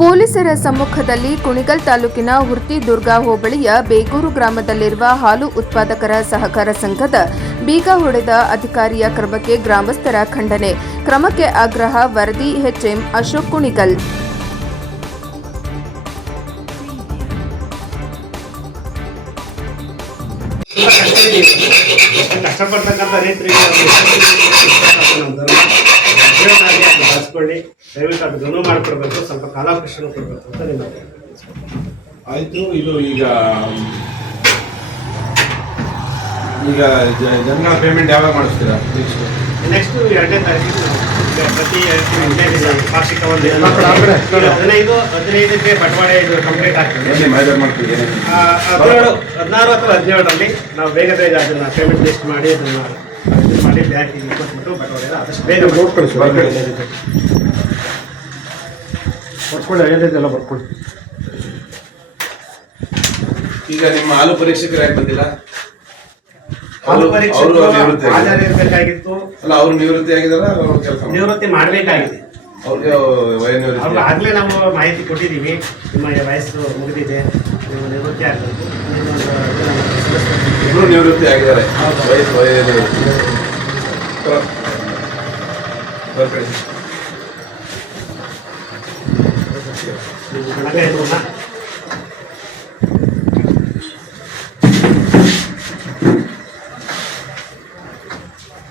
ಪೊಲೀಸರ ಸಮ್ಮುಖದಲ್ಲಿ ಕುಣಿಗಲ್ ತಾಲೂಕಿನ ಹುರ್ತಿದುರ್ಗ ಹೋಬಳಿಯ ಬೇಗೂರು ಗ್ರಾಮದಲ್ಲಿರುವ ಹಾಲು ಉತ್ಪಾದಕರ ಸಹಕಾರ ಸಂಘದ ಬೀಗ ಹೊಡೆದ ಅಧಿಕಾರಿಯ ಕ್ರಮಕ್ಕೆ ಗ್ರಾಮಸ್ಥರ ಖಂಡನೆ. ಕ್ರಮಕ್ಕೆ ಆಗ್ರಹ. ವರದಿ ಎಚ್ಎಂ ಅಶೋಕ್ ಕುಣಿಗಲ್. ಕಷ್ಟಪಡ್ತಕ್ಕಂಥ ರೈತರಿಗೆ ಬಳಸ್ಕೊಳ್ಳಿ, ದಯವಿಟ್ಟು ಅದು ಗಮನ ಮಾಡಿಕೊಡ್ಬೇಕು, ಸ್ವಲ್ಪ ಕಾಲಾವಕಾಶ ಕೊಡಬೇಕು ಅಂತ ನಿಮ್ಮ ಆಯಿತು. ಇದು ಈಗ ಜನಗಳ ಪೇಮೆಂಟ್ ಯಾವಾಗ ಮಾಡಿಸ್ತೀರಾ? ನೆಕ್ಸ್ಟ್ 2ನೇ ತಾರೀಕಿಗೆ ಪ್ರತಿ ವಾರ್ಷಿಕ 15ಕ್ಕೆ ಬಟವಾಡೆ ಇದು ಕಂಪ್ಲೀಟ್ ಆಗ್ತದೆ. 16 ಅಥವಾ 17ರಲ್ಲಿ ನಾವು ಬೇಗ ಅದನ್ನು ಪೇಮೆಂಟ್ ಲಿಸ್ಟ್ ಮಾಡಿ ಅದನ್ನು ಮಾಡಿ ಬ್ಯಾಂಕಿಗೆ ಕೊಟ್ಬಿಟ್ಟು ಬಟವಾಡೆ ಆದಷ್ಟು ಬೇಗ ಬರ್ಕೊಳ್ಳಿ. ಎಲ್ಲ ಬರ್ಕೊಳ್ಳಿ. ಈಗ ನಿಮ್ಮ ಹಾಲು ಪರೀಕ್ಷಕರು ಯಾಕೆ ಬಂದಿಲ್ಲ? ಹಾಲು ಪರೀಕ್ಷೆ ಇರಬೇಕಾಗಿತ್ತು. ಅಲ್ಲ, ಅವ್ರು ನಿವೃತ್ತಿ ಆಗಿದಾರ? ನಿವೃತ್ತಿ ಮಾಡಬೇಕಾಗಿದೆ. ಅವ್ರಿಗೆ ವಯೋನಿವೃತ್ತಿ ಆಗಲೇ ನಾವು ಮಾಹಿತಿ ಕೊಟ್ಟಿದ್ದೀವಿ. ನಿಮ್ಮ ವಯಸ್ಸು ಮುಗಿದಿದೆ, ನೀವು ನಿವೃತ್ತಿ ಆಗಬೇಕು. ಇಬ್ಬರು ನಿವೃತ್ತಿ ಆಗಿದ್ದಾರೆ. ವಯಸ್ಸು